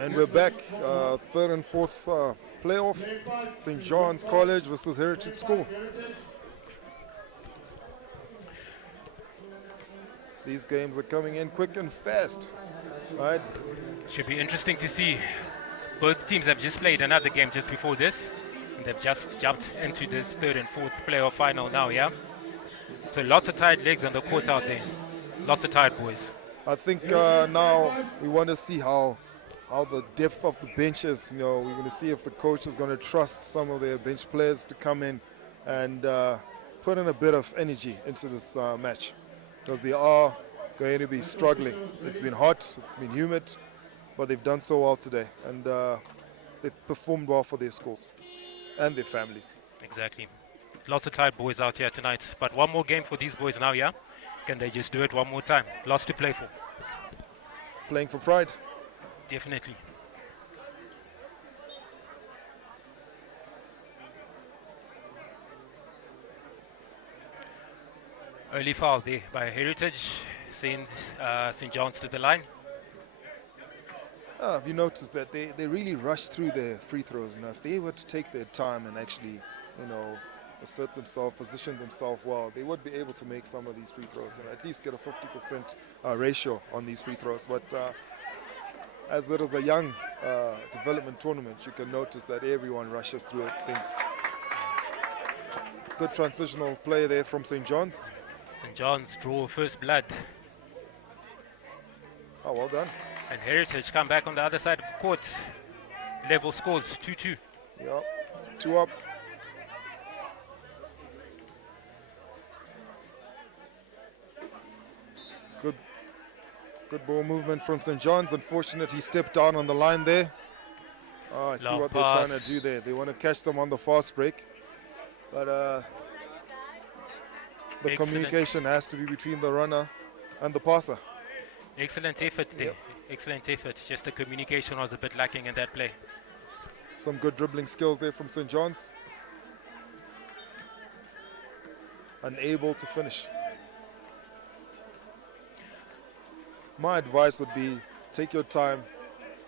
And we're back, third and fourth playoff, St. John's College versus Heritage School. These games are coming in quick and fast, right? Should be interesting to see. Both teams have just played another game just before this, and they've just jumped into this third and fourth playoff final now, yeah? So lots of tired legs on the court out there. Lots of tired boys. I think now we want to see how the depth of the bench is. You know, we're going to see if the coach is going to trust some of their bench players to come in and put in a bit of energy into this match, because they are going to be struggling. It's been hot, it's been humid, but they've done so well today, and they've performed well for their schools and their families. Exactly. Lots of tired boys out here tonight, but one more game for these boys now, yeah? Can they just do it one more time? Lots to play for. Playing for pride. Definitely. Early foul there by Heritage, sends St. John's to the line. Have you noticed that they really rush through their free throws? You know, if they were to take their time and actually, you know, assert themselves, position themselves well, they would be able to make some of these free throws, you know, at least get a 50% ratio on these free throws. But as it is a young development tournament, you can notice that everyone rushes through things. Good transitional play there from St. John's. St. John's draw first blood. Oh, well done. And Heritage come back on the other side of the court. Level scores 2-2. Yeah, 2 up. Good ball movement from St. John's. Unfortunately, he stepped down on the line there. Oh, I see Long what pass. they're trying to do there. They want to catch them on the fast break. But the Excellent. communication has to be between the runner and the passer. Excellent effort there. Yep. Excellent effort. Just the communication was a bit lacking in that play. Some good dribbling skills there from St. John's. Unable to finish. My advice would be, take your time,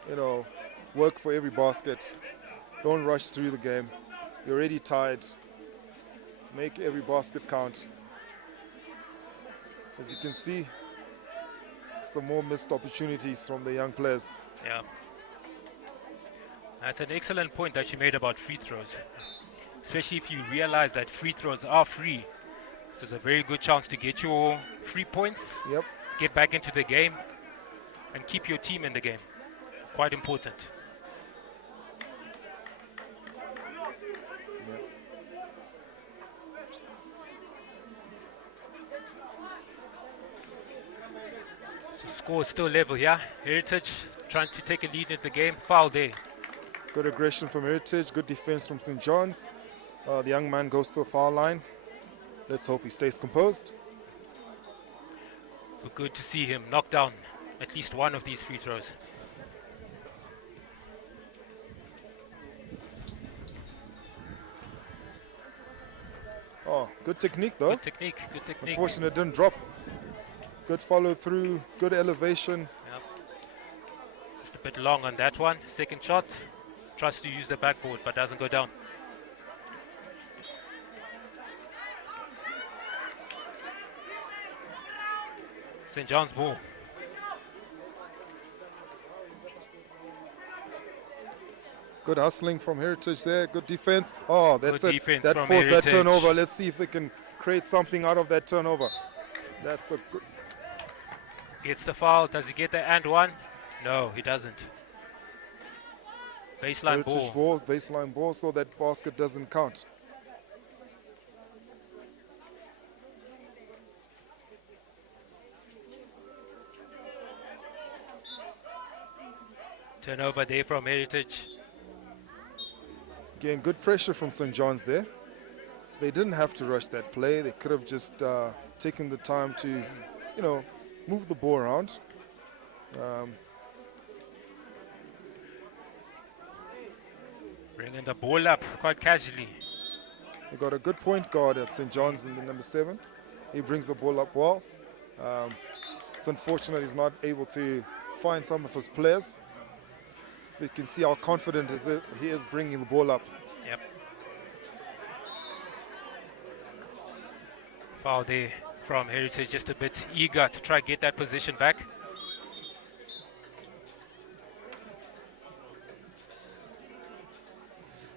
you know, work for every basket. Don't rush through the game. You're already tired. Make every basket count. As you can see, some more missed opportunities from the young players. Yeah. That's an excellent point that you made about free throws. Especially if you realize that free throws are free. So it's a very good chance to get your free points. Yep. Get back into the game and keep your team in the game. Quite important. Yep. So score is still level, yeah? Heritage trying to take a lead in the game. Foul there. Good aggression from Heritage, good defense from St. John's. The young man goes to the foul line. Let's hope he stays composed. But good to see him knock down at least one of these free throws. Oh, good technique though. Good technique, good technique. Unfortunate it didn't drop. Good follow through, good elevation. Yep. Just a bit long on that one. Second shot. Tries to use the backboard but doesn't go down. St. John's ball. Good hustling from Heritage there. Good defense. Oh, that's Good it. defense That from forced that Heritage. turnover. Let's see if they can create something out of that turnover. That's a good. Gets the foul. Does he get the and one? No, he doesn't. Baseline Heritage ball. ball, baseline ball, so that basket doesn't count. Turnover there from Heritage. Again, good pressure from St. John's there. They didn't have to rush that play. They could have just taken the time to, you know, move the ball around. Bringing the ball up quite casually. They got a good point guard at St. John's in the number 7. He brings the ball up well. It's unfortunate he's not able to find some of his players. We can see how confident he is bringing the ball up. Yep. Foul there from Heritage, just a bit eager to try get that position back.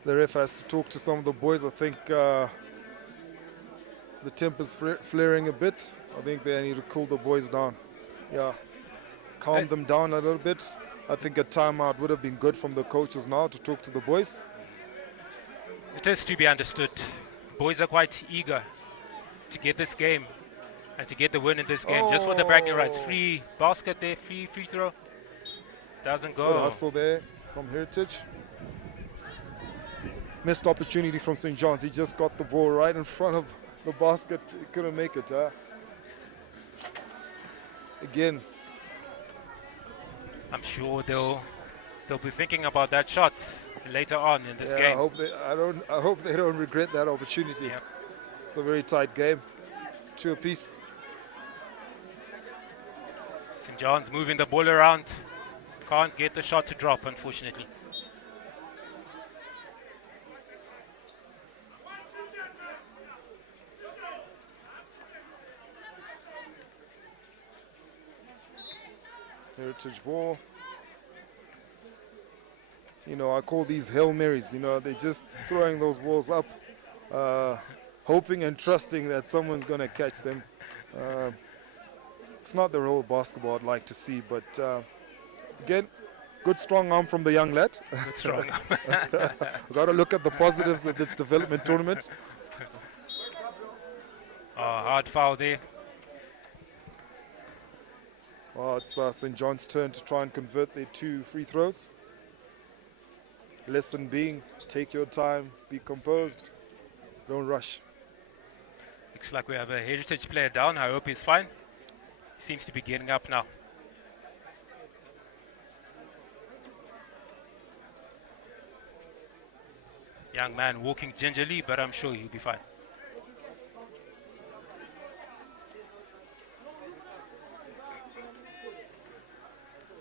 The ref has to talk to some of the boys. I think the temper's flaring a bit. I think they need to cool the boys down. Yeah, calm them down a little bit. I think a timeout would have been good from the coaches now to talk to the boys. It is to be understood. Boys are quite eager to get this game and to get the win in this game. Just for the bragging rights. Free basket there, free throw. Doesn't go. Good hustle there from Heritage. Missed opportunity from St. John's. He just got the ball right in front of the basket. He couldn't make it. Again, I'm sure they'll be thinking about that shot later on in this game. I hope they don't regret that opportunity. Yep. It's a very tight game. 2 apiece. St. John's moving the ball around. Can't get the shot to drop, unfortunately. Heritage ball. You know, I call these Hail Marys. You know, they're just throwing those balls up, hoping and trusting that someone's going to catch them. It's not the real basketball I'd like to see, but again, good strong arm from the young lad. Good strong arm. We've got to look at the positives of this development tournament. Hard foul there. Well, it's St. John's turn to try and convert their 2 free throws. Lesson being, take your time, be composed, don't rush. Looks like we have a Heritage player down. I hope he's fine. Seems to be getting up now. Young man walking gingerly, but I'm sure he'll be fine.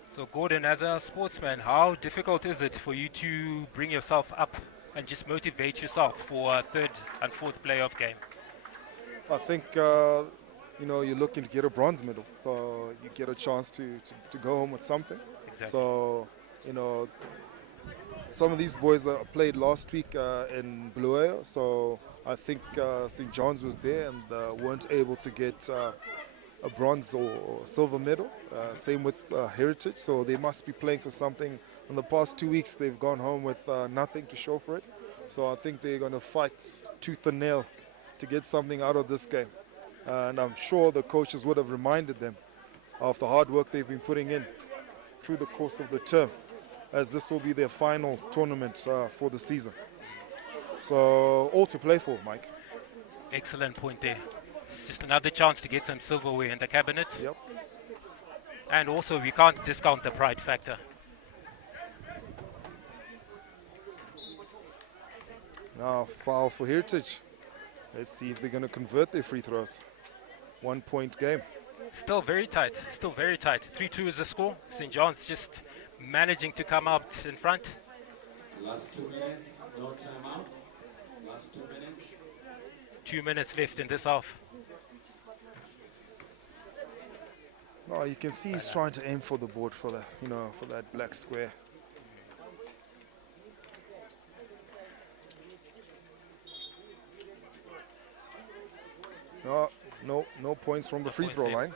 So Gordon, as a sportsman, how difficult is it for you to bring yourself up and just motivate yourself for a 3rd and 4th playoff game? I think, you know, you're looking to get a bronze medal, so you get a chance to go home with something. Exactly. So, you know, some of these boys that played last week in Blue, so I think St. John's was there and weren't able to get a bronze or silver medal. Same with Heritage, so they must be playing for something. In the past 2 weeks, they've gone home with nothing to show for it. So I think they're going to fight tooth and nail to get something out of this game. And I'm sure the coaches would have reminded them of the hard work they've been putting in through the course of the term, as this will be their final tournament for the season. So all to play for, Mike. Excellent point there. It's just another chance to get some silverware in the cabinet. Yep. And also, we can't discount the pride factor. Now, foul for Heritage. Let's see if they're going to convert their free throws. 1 point game. Still very tight. Still very tight. 3-2 is the score. St. John's just managing to come out in front. Last 2 minutes, no timeout. Last 2 minutes. 2 minutes left in this half. No, you can see he's trying to aim for the board for the, you know, for that black square. No points from the free throw line.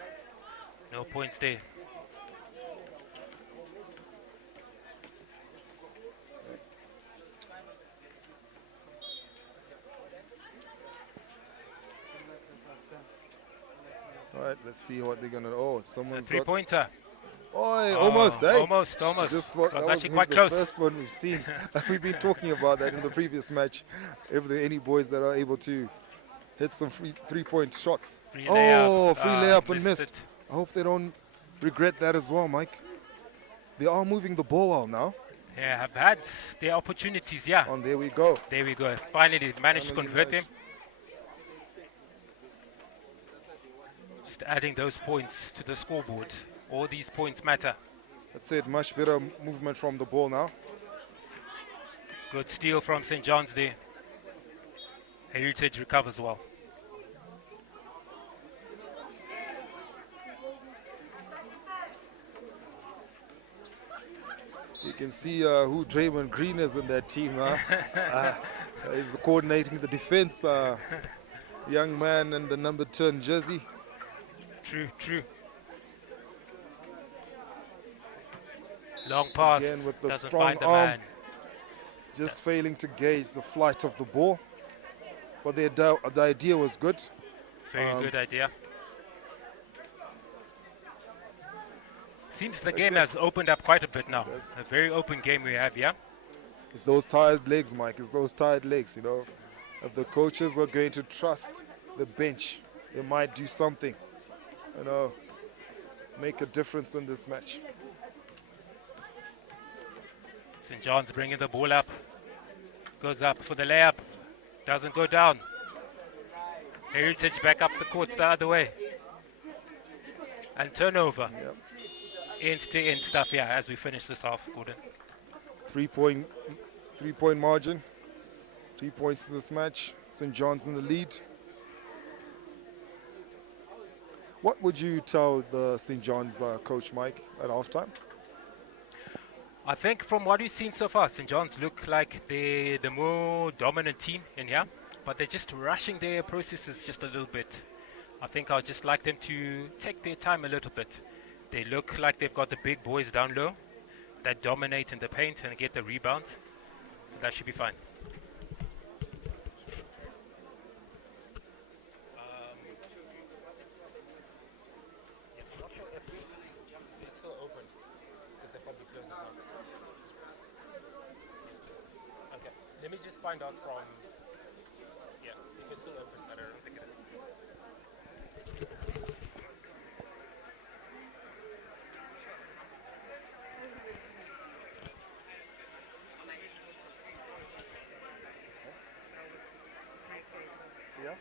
No points there. All right, let's see what they're gonna. Oh, someone's got. Three-pointer. Oh, almost, eh? Almost. Just what, It was that actually was quite the close. first one we've seen. We've been talking about that in the previous match. If there are any boys that are able to hit some free three-point shots. Free layup. Free layup and missed. It. I hope they don't regret that as well, Mike. They are moving the ball well now. Yeah, have had their opportunities, yeah. And there we go. There we go. Finally managed to Finally convert them. managed. Just adding those points to the scoreboard. All these points matter. That's it. Much better movement from the ball now. Good steal from St. John's there. Heritage recovers well. You can see who Draymond Green is in that team. He's coordinating the defense. Young man in the number 10 jersey. True, true. Long pass. Again with the Doesn't strong find the arm. man. Just failing to gauge the flight of the ball. But the idea was good. Very good idea. Seems the game Again. has opened up quite a bit now. Yes. A very open game we have, yeah? It's those tired legs, Mike. It's those tired legs, you know. If the coaches are going to trust the bench, they might do something, you know, make a difference in this match. St. John's bringing the ball up. Goes up for the layup. Doesn't go down. Heritage back up the court the other way. And turnover. Yep. End-to-end stuff, yeah, as we finish this off, Gordon. Three-point margin. 3 points in this match. St. John's in the lead. What would you tell the St. John's coach, Mike, at halftime? I think from what we've seen so far, St. John's look like they're the more dominant team in here, but they're just rushing their processes just a little bit. I think I'd just like them to take their time a little bit. They look like they've got the big boys down low that dominate in the paint and get the rebounds, so that should be fine. Okay, let me just find out from. Yeah, if it's still open, but I don't think it is. Yeah.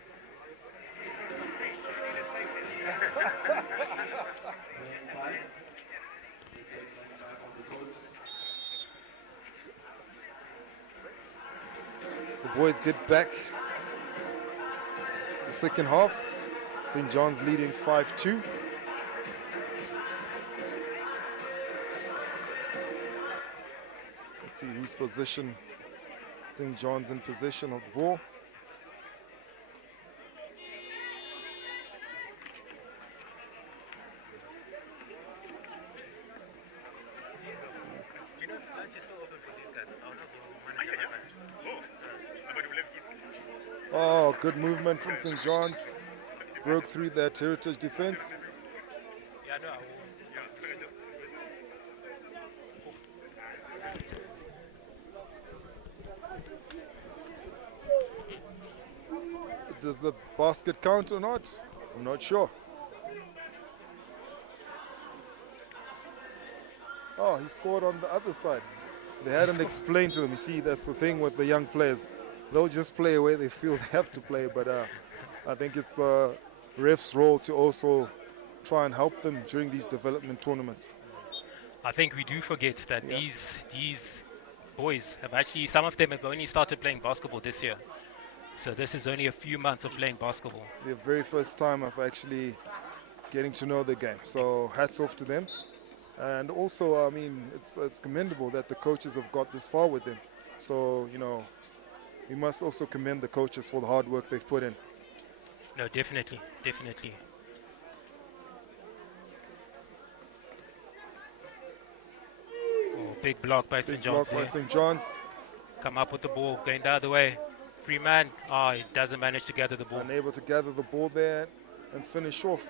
The boys get back. The second half. St. John's leading 5-2. Let's see whose position. St. John's in possession of the ball. Oh, good movement from St. John's. Broke through that Heritage defense. Yeah, no, Does the basket count or not? I'm not sure. Oh, he scored on the other side. They hadn't explained to him. You see, that's the thing with the young players. They'll just play where they feel they have to play, but I think it's the ref's role to also try and help them during these development tournaments. I think we do forget that Yeah. these boys have actually, some of them have only started playing basketball this year. So this is only a few months of playing basketball. The very first time of actually getting to know the game. So hats off to them. And also, I mean, it's commendable that the coaches have got this far with them. So, you know, we must also commend the coaches for the hard work they've put in. No, definitely, definitely. Oh, big block by St. Big John's block by there. St. John's, Come up with the ball, going the other way. Free man. He doesn't manage to gather the ball. unable to gather the ball there and finish off.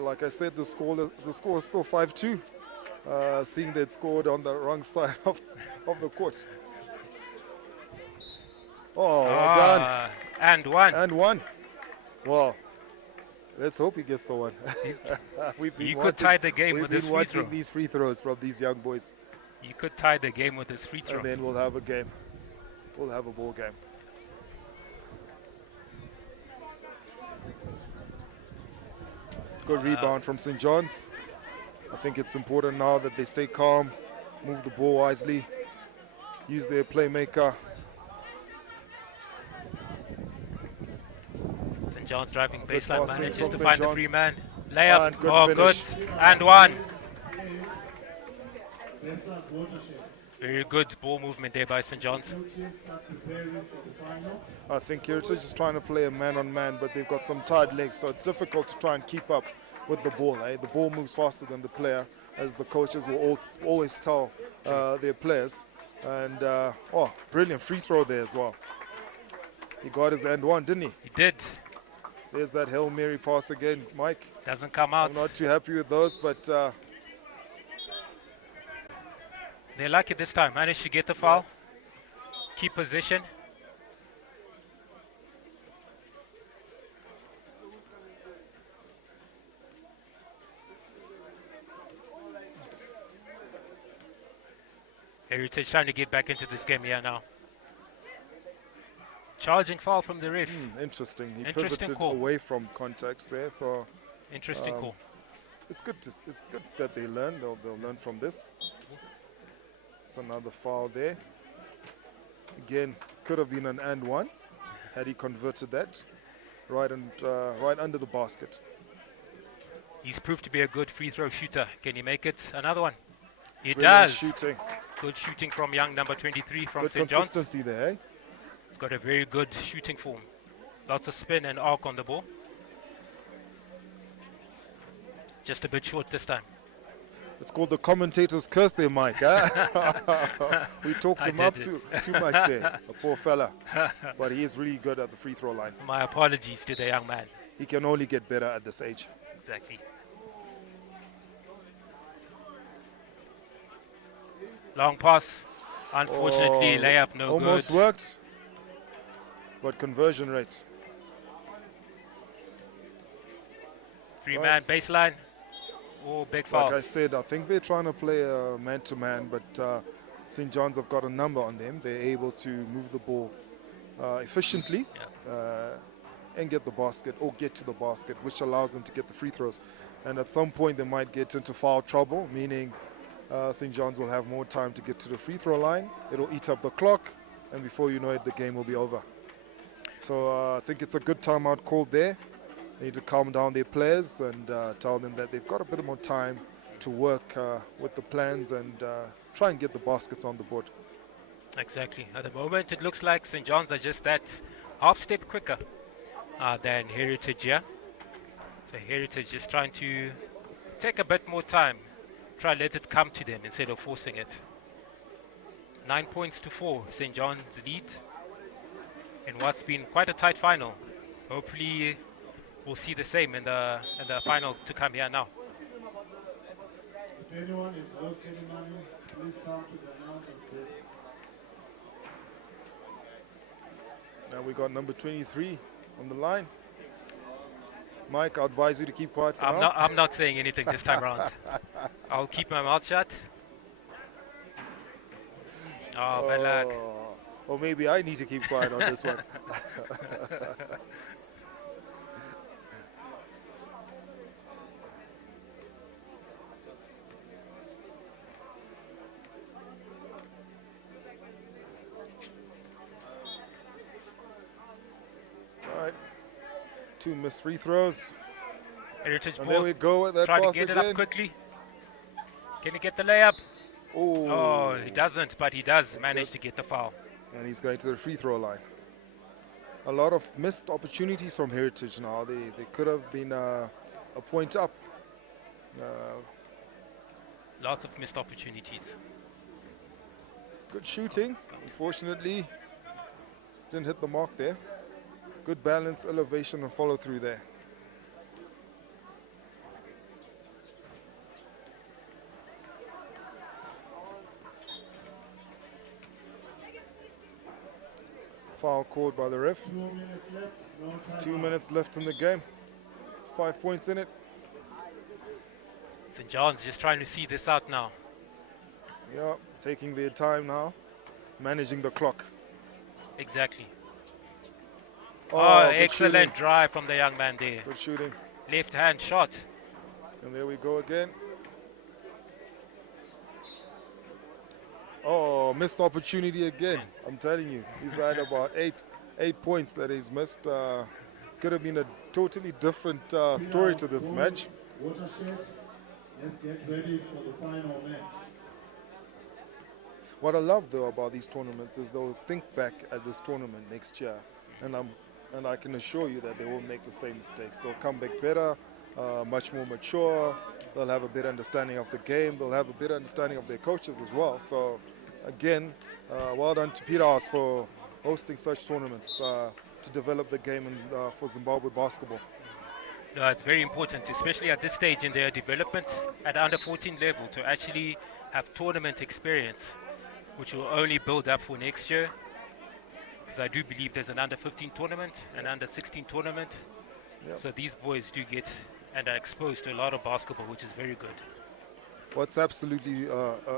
Like I said, the score is still 5-2. Seeing they'd scored on the wrong side of the court. Oh, well done. And one. And one. Wow. Let's hope he gets the one. You could tie the game we've with this been free throw. watching these free throws from these young boys, You could tie the game with this free throw. and then we'll have a game. We'll have a ball game. Good rebound from St. John's. I think it's important now that they stay calm, move the ball wisely, use their playmaker. St. John's driving Good baseline, passing manages from to St. find the John's. free man. Layup. And good Oh, finish. good. And one. Lester's watershed. Very good ball movement there by St. John's. Two teams start preparing for the final. I think Heritage is trying to play a man-on-man, but they've got some tired legs, so it's difficult to try and keep up with the ball. The ball moves faster than the player, as the coaches will always tell their players. And, oh, brilliant free throw there as well. He got his end one, didn't he? He did. There's that Hail Mary pass again, Mike. Doesn't come out. I'm not too happy with those, but They're lucky this time. Managed to get the foul. Keep position. Heritage trying to get back into this game here now. Charging foul from the ref. interesting. He Interesting pivoted call. away from context there, so Interesting call. it's good that they learn. They'll learn from this. It's another foul there. Again, could have been an and one had he converted that right under the basket. He's proved to be a good free throw shooter. Can he make it? Another one. He Brilliant does. shooting. Good shooting from young number 23 from Good St. John's. consistency there. Eh? He's got a very good shooting form. Lots of spin and arc on the ball. Just a bit short this time. It's called the commentator's curse there, Mike. Huh? We talked I him up did too much there, a poor fella. But he is really good at the free throw line. My apologies to the young man. He can only get better at this age. Exactly. Long pass. Unfortunately, Oh, layup no almost good. worked, but conversion rates. Three-man baseline. Oh, big foul. Like I said, I think they're trying to play man-to-man, but St. John's have got a number on them. They're able to move the ball efficiently and get the basket or get to the basket, which allows them to get the free throws. And at some point, they might get into foul trouble, meaning St. John's will have more time to get to the free throw line. It'll eat up the clock, and before you know it, the game will be over. So I think it's a good timeout called there. They need to calm down their players and tell them that they've got a bit more time to work with the plans and try and get the baskets on the board. Exactly. At the moment, it looks like St. John's are just that half step quicker than Heritage here. So Heritage just trying to take a bit more time, try to let it come to them instead of forcing it. 9 points to 4, St. John's lead in what's been quite a tight final. Hopefully, we'll see the same in the final to come here now. If anyone is lost any money, please come to the announcer's desk. Now we got number 23 on the line. Mike, I advise you to keep quiet for now. I'm not saying anything this time around. I'll keep my mouth shut. Oh, bad luck. Or maybe I need to keep quiet on this one. All right. 2 missed free throws. Heritage And ball. there we go with that Try to pass get it again. up quickly. Can he get the layup? Oh, Oh, he doesn't, but he does manage to get the foul. and he's going to the free throw line. A lot of missed opportunities from Heritage now. They could have been a point up. Lots of missed opportunities. Good shooting. Unfortunately, didn't hit the mark there. Good balance, elevation, and follow through there. Foul called by the ref. 2 minutes left, no time. 2 minutes left in the game. 5 points in it. St. John's just trying to see this out now. Yeah, taking their time now, managing the clock. Exactly. Oh, good excellent shooting. drive from the young man there. Good shooting. Left hand shot. And there we go again. Oh, missed opportunity again. I'm telling you, he's had about eight points that he's missed. Could have been a totally different story to this match. Watershed, let's get ready for the final match. What I love though about these tournaments is they'll think back at this tournament next year, and I can assure you that they won't make the same mistakes. They'll come back better, much more mature. They'll have a better understanding of the game. They'll have a better understanding of their coaches as well. So, again, well done to Peter House for hosting such tournaments to develop the game for Zimbabwe basketball. No, it's very important, especially at this stage in their development at under 14 level, to actually have tournament experience, which will only build up for next year. Because I do believe there's an under 15 tournament, an under 16 tournament. Yep. So these boys do get and are exposed to a lot of basketball, which is very good. What's absolutely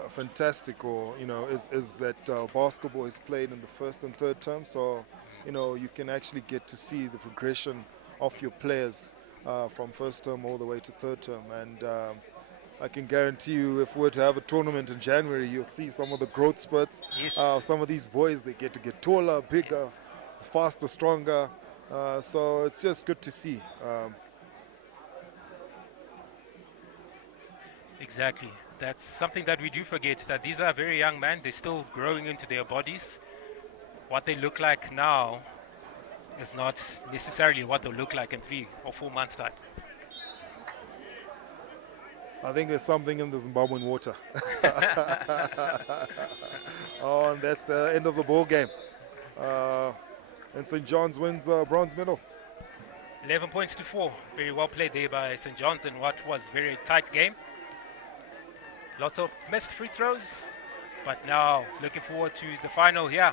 fantastic, is that basketball is played in the first and third term. So, you can actually get to see the progression of your players from first term all the way to third term. And I can guarantee you, if we were to have a tournament in January, you'll see some of the growth spurts. Yes. Some of these boys, they get to get taller, bigger, faster, stronger. So it's just good to see. Exactly. That's something that we do forget, that these are very young men. They're still growing into their bodies. What they look like now is not necessarily what they'll look like in 3 or 4 months' time. I think there's something in the Zimbabwean water. Oh, and that's the end of the ball game. And St. John's wins bronze medal. 11 points to 4. Very well played there by St. John's in what was a very tight game. Lots of missed free throws, but now looking forward to the final here.